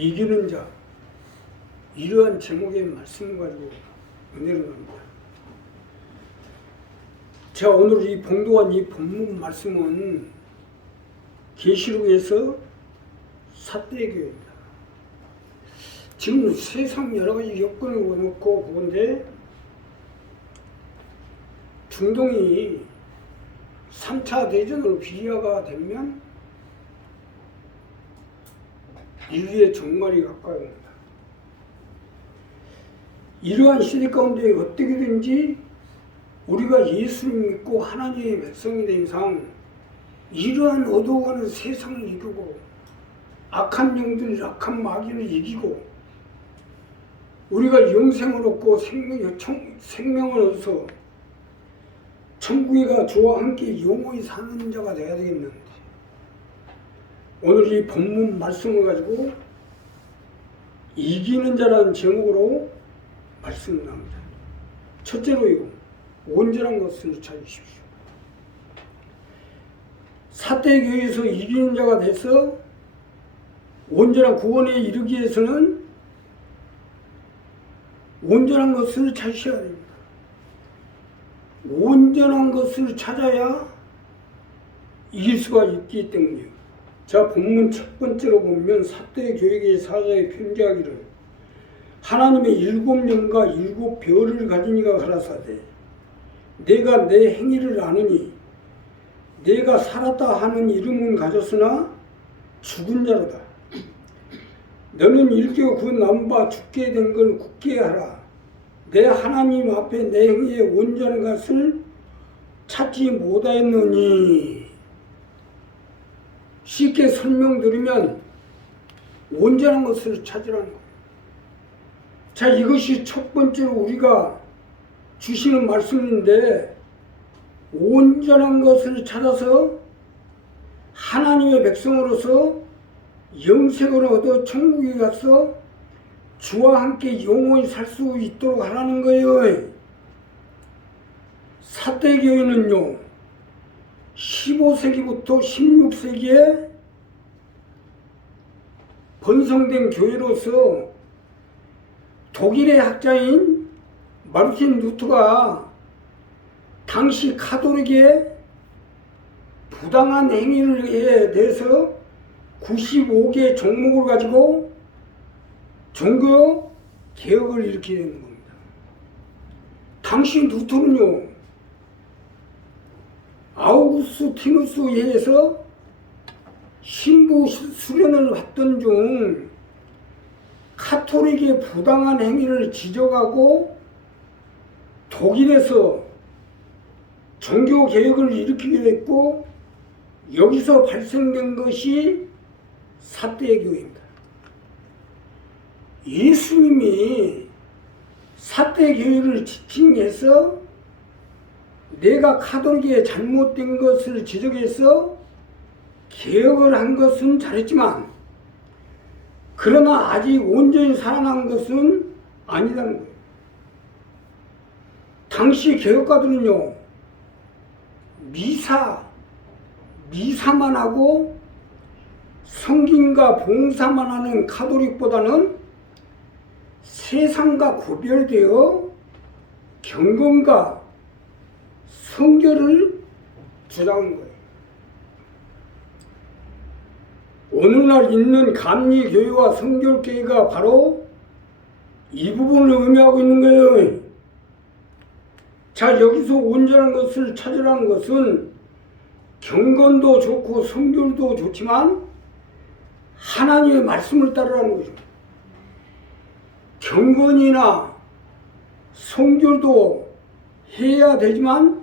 이기는 자, 이러한 제목의 말씀을 가지고 은혜를 합니다. 제가 오늘 이 봉독한 이 본문 말씀은 계시록에서 사대교회입니다. 지금 세상 여러 가지 여건을 놓고 보건데 중동이 3차 대전으로 비리아가 되면 인류의 종말이 가까이 옵니다. 이러한 시대 가운데 어떻게든지 우리가 예수를 믿고 하나님의 백성이 된 이상 이러한 어두워가는 세상을 이기고 악한 영들, 악한 마귀를 이기고 우리가 영생을 얻고 생명을 얻어서 천국에 가 주와 함께 영원히 사는 자가 되어야 되겠는데 오늘 이 본문 말씀을 가지고 이기는 자라는 제목으로 말씀을 합니다. 첫째로요, 온전한 것을 찾으십시오. 사대교회에서 이기는 자가 돼서 온전한 구원에 이르기 위해서는 온전한 것을 찾으셔야 됩니다. 온전한 것을 찾아야 이길 수가 있기 때문이에요. 자, 본문 첫 번째로 보면 사대교회의 사자에 편지하기를 하나님의 7영과 7별을 가진 이가 가라사대 내가 내 행위를 아느니 내가 살았다 하는 이름은 가졌으나 죽은 자로다. 너는 일깨어 그 남바 죽게 된 걸 굳게 하라. 내 하나님 앞에 내 행위의 온전한 것을 찾지 못하였느니. 쉽게 설명드리면 온전한 것을 찾으라는 거예요. 자, 이것이 첫 번째로 우리가 주시는 말씀인데 온전한 것을 찾아서 하나님의 백성으로서 영생을 얻어 천국에 가서 주와 함께 영원히 살 수 있도록 하라는 거예요. 사대교회는요 15세기부터 16세기에 번성된 교회로서 독일의 학자인 마르틴 루터가 당시 카톨릭의 부당한 행위에 대해서 95개 종목을 가지고 종교 개혁을 일으키게 되는 겁니다. 당시 루터는요 아우구스티누스에 의해서 신부 수련을 받던 중 카톨릭의 부당한 행위를 지적하고 독일에서 종교 개혁을 일으키게 됐고 여기서 발생된 것이 사대교회입니다. 예수님이 사대교회를 지칭해서 내가 카톨릭의 잘못된 것을 지적해서 개혁을 한 것은 잘했지만 그러나 아직 온전히 살아난 것은 아니라는 거예요. 당시 개혁가들은요 미사만 하고 성김과 봉사만 하는 카톨릭보다는 세상과 구별되어 경건과 성결을 주장한 거예요. 오늘날 있는 감리교회와 성결교회가 바로 이 부분을 의미하고 있는 거예요. 자, 여기서 온전한 것을 찾으라는 것은 경건도 좋고 성결도 좋지만 하나님의 말씀을 따르라는 거죠. 경건이나 성결도 해야 되지만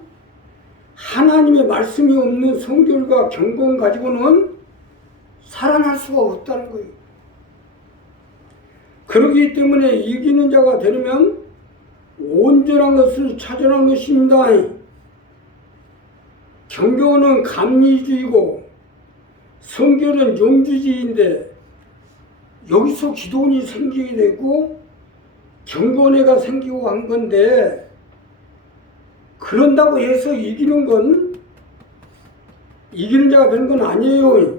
하나님의 말씀이 없는 성결과 경건 가지고는 살아날 수가 없다는 거예요. 그렇기 때문에 이기는 자가 되려면 온전한 것을 찾으라는 것입니다. 경건은 감리주의고 성결은 영주주의인데 여기서 기도원이 생기게 되고 경건회가 생기고 한 건데 그런다고 해서 이기는 자가 되는 건 아니에요.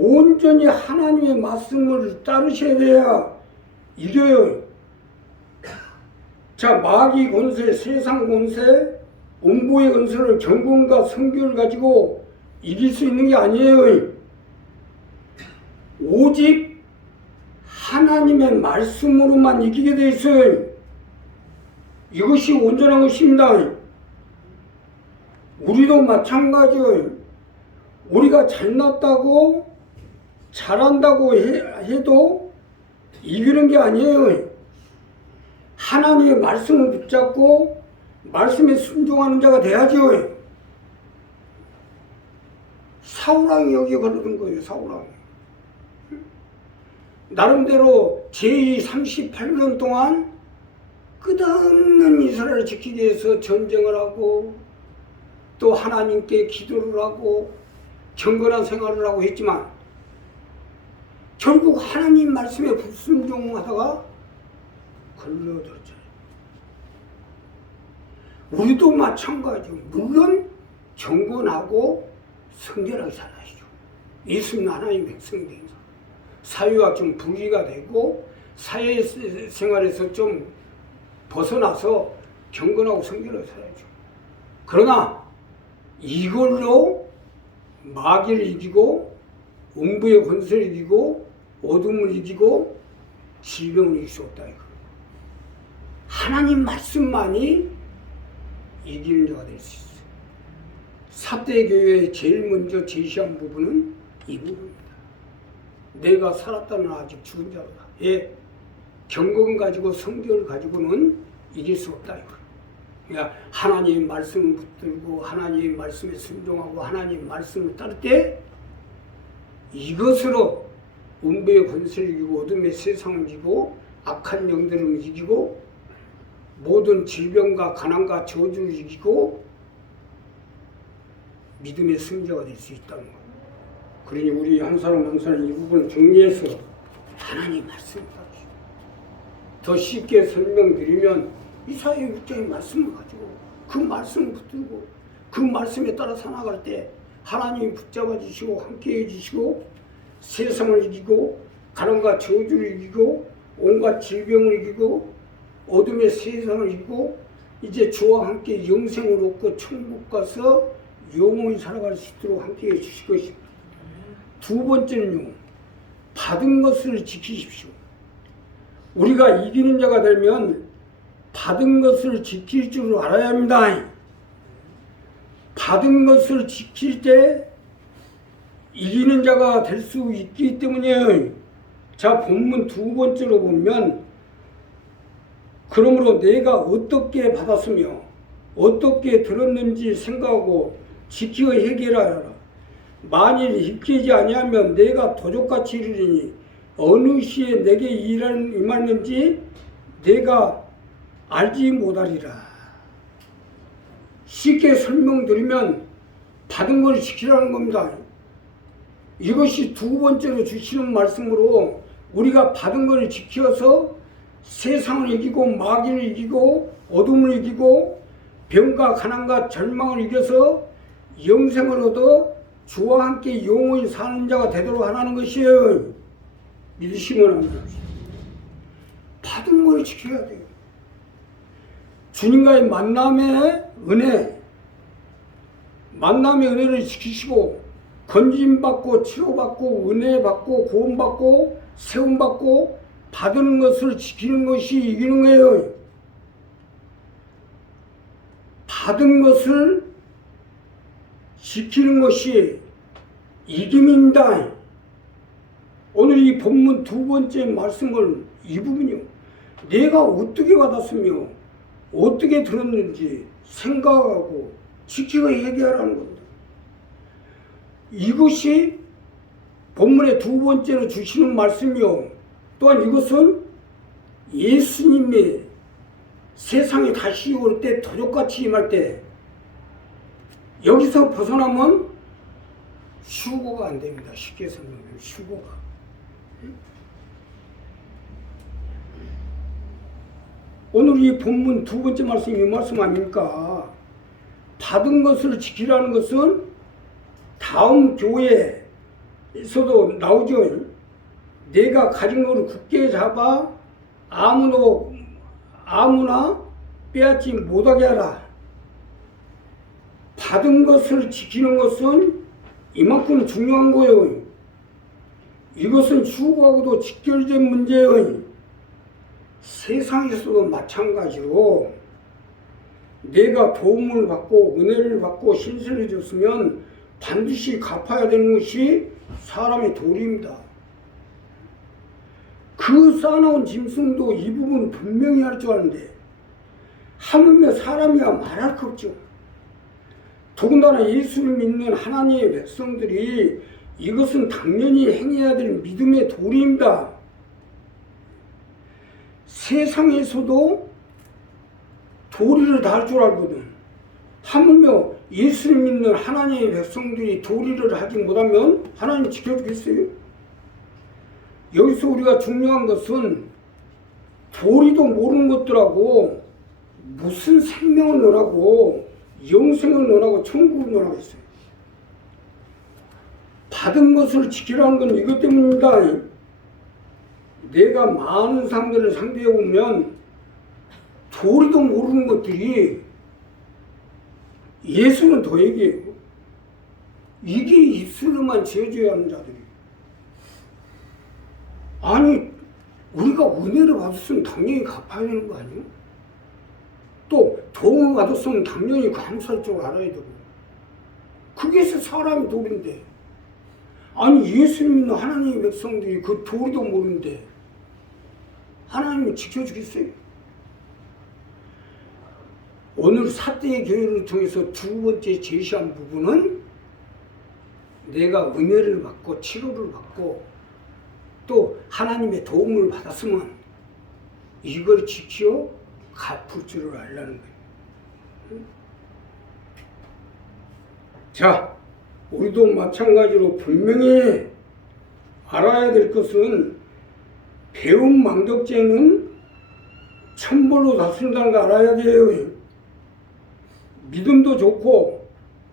온전히 하나님의 말씀을 따르셔야 돼야 이겨요. 자, 마귀 권세, 세상 권세, 음부의 권세를 경건과 성결을 가지고 이길 수 있는 게 아니에요. 오직 하나님의 말씀으로만 이기게 돼 있어요. 이것이 온전한 것입니다. 우리도 마찬가지예요. 우리가 잘났다고 잘한다고 해도 이기는 게 아니에요. 하나님의 말씀을 붙잡고 말씀에 순종하는 자가 돼야죠. 사울왕이 여기에 걸어든 거예요. 사울왕. 나름대로 제38년 동안 끝없는 이스라엘을 지키기 위해서 전쟁을 하고 또 하나님께 기도를 하고 경건한 생활을 하고 했지만 결국 하나님 말씀에 불순종하다가 걸려들었잖아요. 우리도 마찬가지죠. 물론 경건하고 성결하게 살아야죠. 예수님 하나님 백성들이 사회와 좀 분리가 되고 사회생활에서 좀 벗어나서 경건하고 성결하게 살아야죠. 그러나 이걸로 마귀를 이기고 음부의 권세를 이기고 어둠을 이기고 질병을 이길 수 없다. 이거. 하나님 말씀만이 이기는 자가 될 수 있어요. 사대교회에 제일 먼저 제시한 부분은 이 부분입니다. 내가 살았다는 아직 죽은 자로다. 예, 경건 가지고 성결을 가지고는 이길 수 없다. 이거. 그러니까 하나님의 말씀을 붙들고 하나님의 말씀에 순종하고 하나님의 말씀을 따를 때 이것으로 음부의 권세를 이기고 어둠의 세상을 이기고 악한 영들을 이기고 모든 질병과 가난과 저주를 이기고 믿음의 승자가 될 수 있다는 거예요. 그러니 우리 한 사람 한 사람 이 부분을 정리해서 하나님 말씀을 가지고 더 쉽게 설명드리면 이사야 6장의 말씀을 가지고 그 말씀을 붙들고 그 말씀에 따라 살아갈 때 하나님이 붙잡아 주시고 함께해 주시고 세상을 이기고 가난과 저주를 이기고 온갖 질병을 이기고 어둠의 세상을 이기고 이제 주와 함께 영생을 얻고 천국 가서 영원히 살아갈 수 있도록 함께해 주실 것입니다. 두 번째는요, 받은 것을 지키십시오. 우리가 이기는 자가 되면 받은 것을 지킬 줄 알아야 합니다. 받은 것을 지킬 때 이기는 자가 될 수 있기 때문이에요. 자, 본문 두 번째로 보면 그러므로 내가 어떻게 받았으며 어떻게 들었는지 생각하고 지키어 해결하라. 만일 입히지 아니하면 내가 도적같이 이르리니 어느 시에 내게 임하는지 내가 알지 못하리라. 쉽게 설명드리면 받은 걸 지키라는 겁니다. 이것이 두 번째로 주시는 말씀으로 우리가 받은 걸 지켜서 세상을 이기고 마귀를 이기고 어둠을 이기고 병과 가난과 절망을 이겨서 영생을 얻어 주와 함께 영원히 사는 자가 되도록 하라는 것이에요. 믿으시면 합니다. 받은 걸 지켜야 돼요. 주님과의 만남의 은혜를 지키시고 건진받고 치료받고 은혜받고 구원받고 세움받고 받는 것을 지키는 것이 이기는 거예요. 받은 것을 지키는 것이 이김입니다. 오늘 이 본문 두 번째 말씀을 이 부분이요. 내가 어떻게 받았으며 어떻게 들었는지 생각하고 지키고 얘기하라는 겁니다. 이것이 본문의 두 번째로 주시는 말씀이요. 또한 이것은 예수님이 세상에 다시 올 때 도적같이 임할 때 여기서 벗어나면 휴고가 안 됩니다. 쉽게 설명하면 휴고가. 오늘 이 본문 두 번째 말씀이 이 말씀 아닙니까? 받은 것을 지키라는 것은 다음 교회 있어도 나오죠. 내가 가진 것을 굳게 잡아 아무나 빼앗지 못하게 하라. 받은 것을 지키는 것은 이만큼 중요한 거예요. 이것은 추구하고도 직결된 문제예요. 세상에서도 마찬가지로 내가 도움을 받고 은혜를 받고 신세를 줬으면 반드시 갚아야 되는 것이 사람의 도리입니다. 그 쌓아놓은 짐승도 이 부분을 분명히 할 줄 아는데 하물며 사람이야 말할 것 없죠. 더군다나 예수를 믿는 하나님의 백성들이 이것은 당연히 행해야 될 믿음의 도리입니다. 세상에서도 도리를 다 할 줄 알거든. 하물며 예수를 믿는 하나님의 백성들이 도리를 하지 못하면 하나님 지켜주겠어요? 여기서 우리가 중요한 것은 도리도 모르는 것들하고 무슨 생명을 논하고 영생을 논하고 천국을 논하고 있어요. 받은 것을 지키라는 건 이것 때문입니다. 내가 많은 사람들을 상대해 보면 도리도 모르는 것들이 예수는 더 얘기해요. 이게 입술로만 지어줘야 하는 자들이. 아니 우리가 은혜를 받았으면 당연히 갚아야 되는 거 아니에요? 또 도움을 받았으면 당연히 감사할 줄 알아야 되고. 그게 사람의 도리인데. 아니 예수를 믿는 하나님의 백성들이 그 도리도 모르는데 하나님이 지켜주겠어요? 오늘 사대의 교회를 통해서 두 번째 제시한 부분은 내가 은혜를 받고 치료를 받고 또 하나님의 도움을 받았으면 이걸 지키어 갚을 줄을 알라는 거예요. 자, 우리도 마찬가지로 분명히 알아야 될 것은 배움 망덕죄는 천벌로 다스린다는 거 알아야 돼요. 믿음도 좋고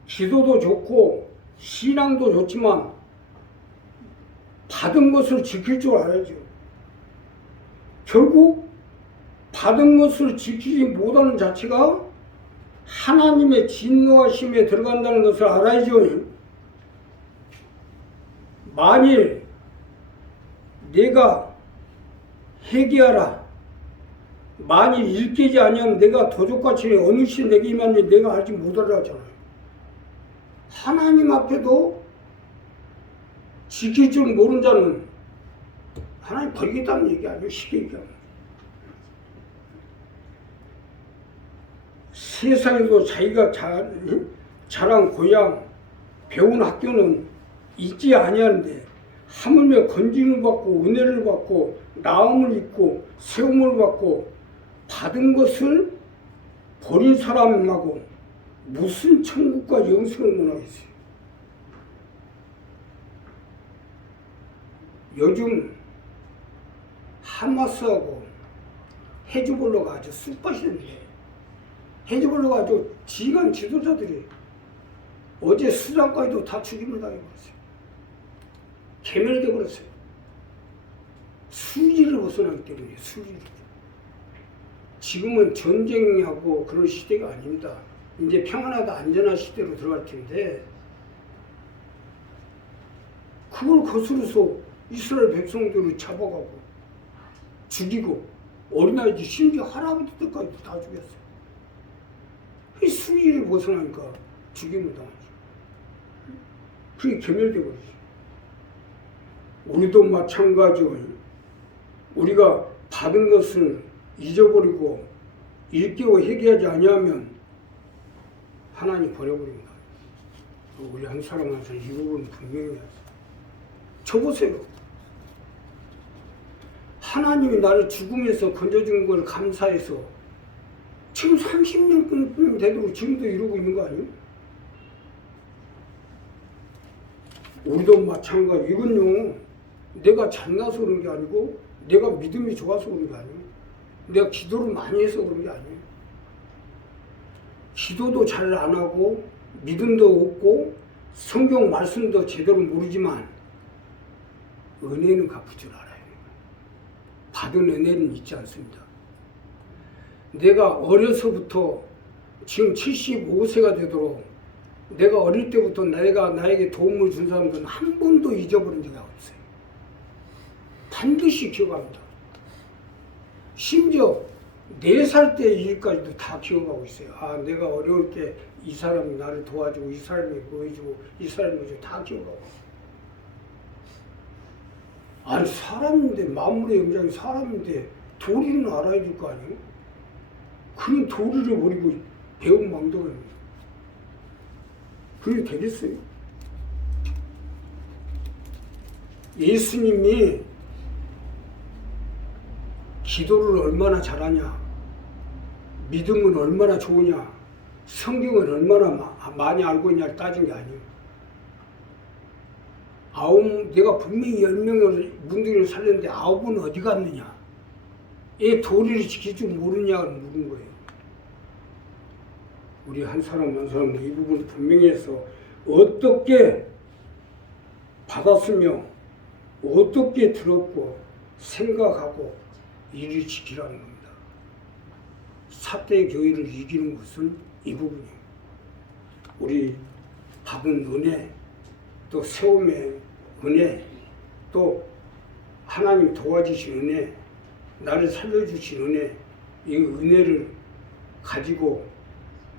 기도도 좋고 신앙도 좋지만 받은 것을 지킬 줄 알아야죠. 결국 받은 것을 지키지 못하는 자체가 하나님의 진노하심에 들어간다는 것을 알아야죠. 만일 내가 회개하라, 만일 일깨지 아니하면 내가 도적같이 어느 시 내게 임하는지 내가 알지 못하라 하잖아요. 하나님 앞에도 지킬 줄 모르는 자는 하나님 버리겠다는 얘기 아니에요. 쉽게 얘기하면. 세상에도 자기가 자란 고향, 배운 학교는 있지 아니하는데 하물며 건짐을 받고 은혜를 받고 나음을 입고 세움을 받고 받은 것을 버린 사람하고 무슨 천국과 영생을 논하겠어요? 요즘 하마스하고 헤즈볼라가 아주 쑥밭이는데 헤즈볼라가 아주 지간 지도자들이 어제 수장까지도 다 죽임을 당해버렸어요. 개멸돼 버렸어요. 수리를 벗어나기 때문에 수리를. 지금은 전쟁하고 그런 시대가 아닙니다. 이제 평안하다 안전한 시대로 들어갈 텐데 그걸 거스려서 이스라엘 백성들을 잡아가고 죽이고 어린아이들 심지어 할아버지들까지도 다 죽였어요. 이 수리를 벗어나니까 죽임을 당하죠. 그게 괴멸돼 버리죠. 우리도 마찬가지로 우리가 받은 것을 잊어버리고 일깨워 회개하지 아니하면 하나님 버려버립니다. 우리 한 사람 한 사람 이 부분 분명히 하세요. 저 보세요. 하나님이 나를 죽음에서 건져준 걸 감사해서 지금 30년 되도록 지금도 이러고 있는 거 아니에요? 우리도 마찬가지. 이건요, 내가 잘나서 그런 게 아니고 내가 믿음이 좋아서 그런 게 아니에요. 내가 기도를 많이 해서 그런 게 아니에요. 기도도 잘 안 하고 믿음도 없고 성경 말씀도 제대로 모르지만 은혜는 갚을 줄 알아요. 받은 은혜는 있지 않습니다. 내가 어려서부터 지금 75세가 되도록 내가 어릴 때부터 나에게 도움을 준 사람들은 한 번도 잊어버린 적이 없어요. 반드시 기억합니다. 심지어 4살 때 일까지도 다 기억하고 있어요. 아, 내가 어려울 때 이 사람이 나를 도와주고, 이 사람이 보여주고, 이 사람이 보여주고, 다 기억하고. 아니, 사람인데, 만물의 영장이 사람인데, 도리는 알아야 될 거 아니에요? 그런 도리를 버리고 배은망덕합니다. 그게 되겠어요? 예수님이 기도를 얼마나 잘하냐, 믿음은 얼마나 좋으냐, 성경을 얼마나 많이 알고 있냐를 따진 게 아니에요. 내가 분명히 10명을 문둥이를 살렸는데 9은 어디 갔느냐? 애 도리를 지킬 줄 모르냐고 물은 거예요. 우리 한 사람 한 사람 이 부분 분명히 해서 어떻게 받았으며 어떻게 들었고 생각하고 이를 지키라는 겁니다. 사대의 교회를 이기는 것은 이 부분이에요. 우리 받은 은혜, 또 세움의 은혜, 또 하나님 도와주신 은혜, 나를 살려주신 은혜, 이 은혜를 가지고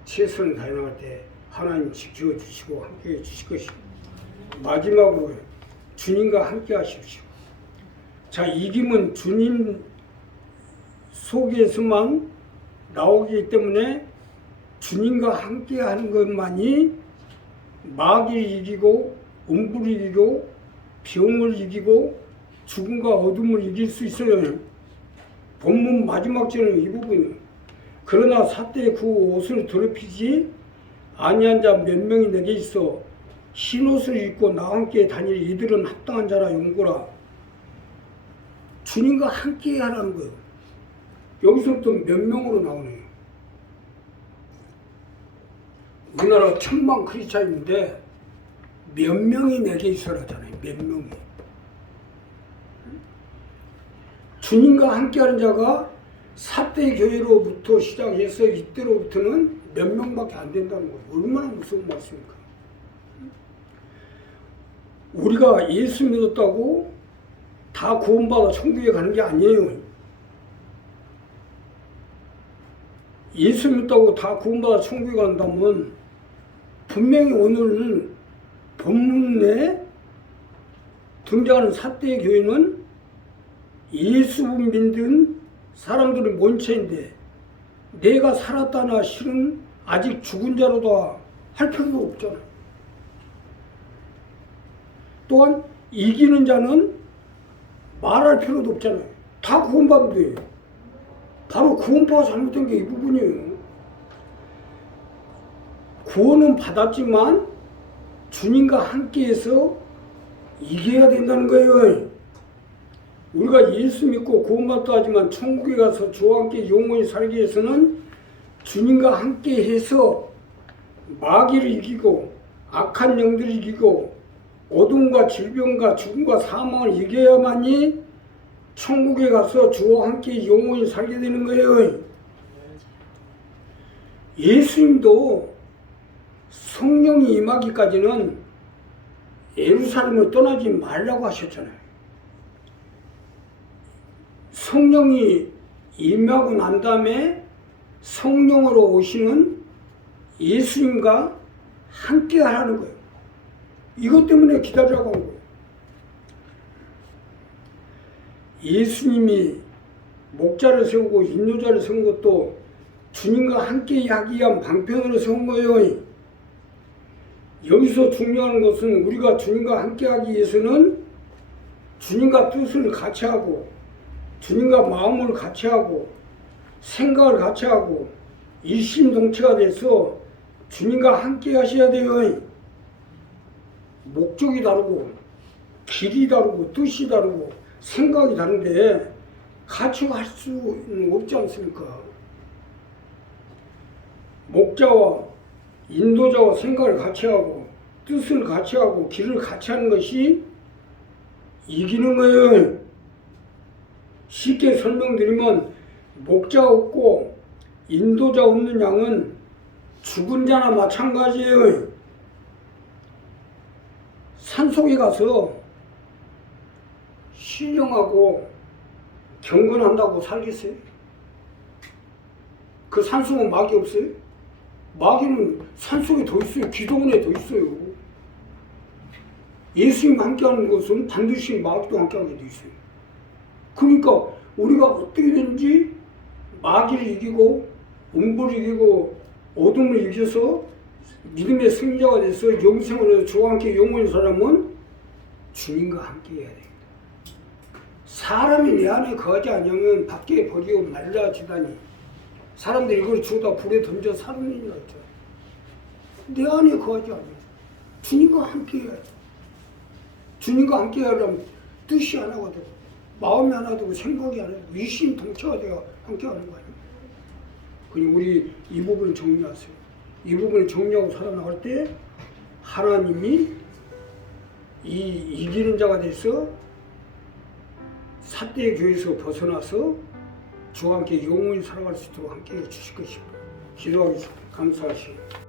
최선을 다해나갈 때 하나님 지켜주시고 함께해 주실 것입니다. 마지막으로 주님과 함께 하십시오. 자, 이김은 주님 속에서만 나오기 때문에 주님과 함께 하는 것만이 마귀를 이기고 음부를 이기고 병을 이기고 죽음과 어둠을 이길 수 있어요. 본문 마지막 절은 이 부분이에요. 그러나 사태의 그 옷을 더럽히지 아니한 자 몇 명이 내게 있어 흰옷을 입고 나와 함께 다니리 이들은 합당한 자라 용고라. 주님과 함께 하라는 거예요. 여기서부터 몇 명으로 나오네요. 우리나라 1000만 크리스찬인데 몇 명이 내게 있어라잖아요. 몇 명이. 주님과 함께하는 자가 사대 교회로부터 시작해서 이때로부터는 몇 명밖에 안 된다는 거예요. 얼마나 무서운 말씀입니까? 우리가 예수 믿었다고 다 구원받아 천국에 가는 게 아니에요. 예수 믿다고 다 구원받아 천국에 간다면 분명히 오늘 본문에 등장하는 사대의 교회는 예수 믿는 사람들의 본체인데 내가 살았다나 실은 아직 죽은 자로다 할 필요도 없잖아요. 또한 이기는 자는 말할 필요도 없잖아요. 다 구원받으면 돼요. 바로 구원파가 잘못된 게 이 부분이에요. 구원은 받았지만 주님과 함께해서 이겨야 된다는 거예요. 우리가 예수 믿고 구원받다 하지만 천국에 가서 주와 함께 영원히 살기 위해서는 주님과 함께해서 마귀를 이기고 악한 영들을 이기고 어둠과 질병과 죽음과 사망을 이겨야만이 천국에 가서 주와 함께 영원히 살게 되는 거예요. 예수님도 성령이 임하기까지는 예루살렘을 떠나지 말라고 하셨잖아요. 성령이 임하고 난 다음에 성령으로 오시는 예수님과 함께 하라는 거예요. 이것 때문에 기다리라고 한 거예요. 예수님이 목자를 세우고 인도자를 세운 것도 주님과 함께 하기 위한 방편으로 세운 거예요. 여기서 중요한 것은 우리가 주님과 함께 하기 위해서는 주님과 뜻을 같이 하고 주님과 마음을 같이 하고 생각을 같이 하고 일심동체가 돼서 주님과 함께 하셔야 돼요. 목적이 다르고 길이 다르고 뜻이 다르고 생각이 다른데 같이 할 수는 없지 않습니까? 목자와 인도자와 생각을 같이 하고 뜻을 같이 하고 길을 같이 하는 것이 이기는 거예요. 쉽게 설명드리면 목자 없고 인도자 없는 양은 죽은 자나 마찬가지예요. 산속에 가서 신령하고 경건한다고 살겠어요? 그 산속은 마귀 없어요? 마귀는 산속에 더 있어요. 기도원에 더 있어요. 예수님 함께하는 것은 반드시 마귀도 함께하게 돼 있어요. 그러니까 우리가 어떻게든지 마귀를 이기고 음부를 이기고 어둠을 이겨서 믿음의 승자가 돼서 영생을 해서 주와 함께 영원히 사람은 주님과 함께 해야 됩니다. 사람이 내 안에 거하지 않으면 밖에 버리고 말라지다니. 사람들이 이걸 주다 불에 던져 살으니라 했죠. 내 안에 거하지 않으면 주님과 함께 해야 돼. 주님과 함께 하려면 뜻이 하나가 되고 마음이 하나 되고 생각이 하나 되고 일심동체가 되어 함께 하는 거 아니에요. 그냥 우리 이 부분을 정리하세요. 이 부분을 정리하고 살아나갈 때 하나님이 이기는 자가 돼서 삿대의 교회에서 벗어나서 주와 함께 영원히 살아갈 수 있도록 함께 해주실 것입니다. 기도하겠습니다. 감사하시고.